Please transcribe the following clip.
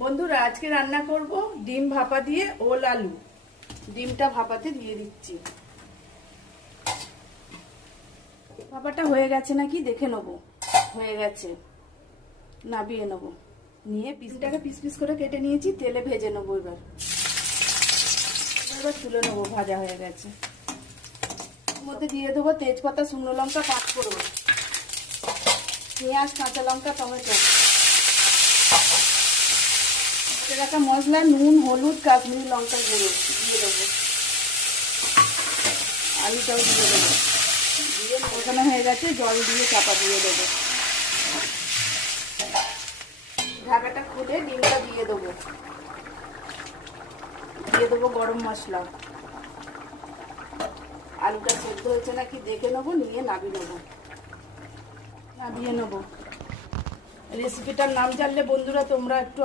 বন্ধুরা আজকে রান্না করব ডিম ভাপা দিয়ে ওল আলু। ডিমটা ভাপাতে দিয়ে দিচ্ছি। ভাপাটা হয়ে গেছে নাকি দেখে নেবো। হয়ে গেছে, নাবিয়ে নেবো। নিয়ে পিসটাকে পিস পিস করে কেটে নিয়েছি, তেলে ভেজে নেবো। এবার তুলে নেবো, ভাজা হয়ে গেছে। এর মধ্যে দিয়ে দেবো তেজপাতা, শুকনো লঙ্কা, পাঁচফোড়ন, পেঁয়াজ, কাঁচা লঙ্কা, টমেটো, রাখা মশলা, নুন, হলুদ, কাশ্মীরি লঙ্কা গুঁড়ো দিয়ে দেবো। আলুটাও দিয়ে দেবো। দিয়ে কষানো হয়ে গেছে, জল দিয়ে চাপা দিয়ে দেবো। ঢাকাটা খুলে ডিমটা দিয়ে দেবো। দিয়ে দেবো গরম মশলা। আলুটা সেদ্ধ হয়েছে নাকি দেখে নেবো, নিয়ে নাবিয়ে নেবো। রেসিপিটার নাম জানলে বন্ধুরা তোমরা একটু